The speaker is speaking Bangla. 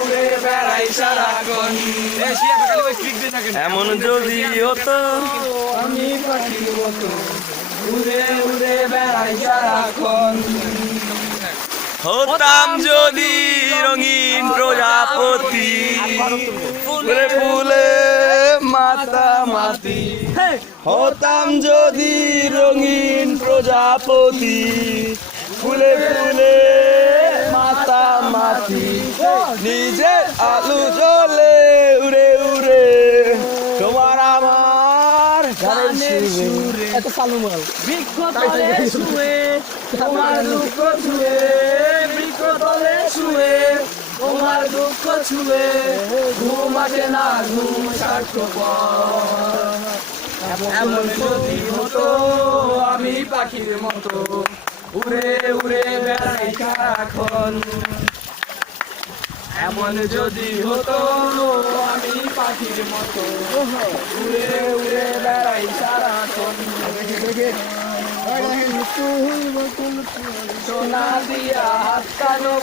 উড়ে বেড়াই সারাক্ষণ। এমন যদি হতো আমি পাখির মতো উড়ে উড়ে বেড়াই সারাক্ষণ। হতাম যদি রঙিন প্রজাপতি, ফুলে ফুলে মাতামাতি। হতাম যদি রঙিন প্রজাপতি, ফুলে ফুলে মাতামাতি। নিজের আলু জ্বলে উড়ে উড়ে তোমার আমার গানের সুরে। বৃক্ষতলে শুয়ে তোমার দুঃখ ছুঁয়ে, বৃক্ষতলে শুয়ে তোমার দুঃখ ছুঁয়ে, ঘুম আসে না ঘুম স্বার্থপর। এমন যদি হতো আমি পাখির মতো উড়ে উড়ে বেড়াই সারাক্ষণ। এমন যদি হতো আমি পাখির মতো উড়ে উড়ে বেড়াই সারাক্ষণ। সোনা দিয়া হাত কানো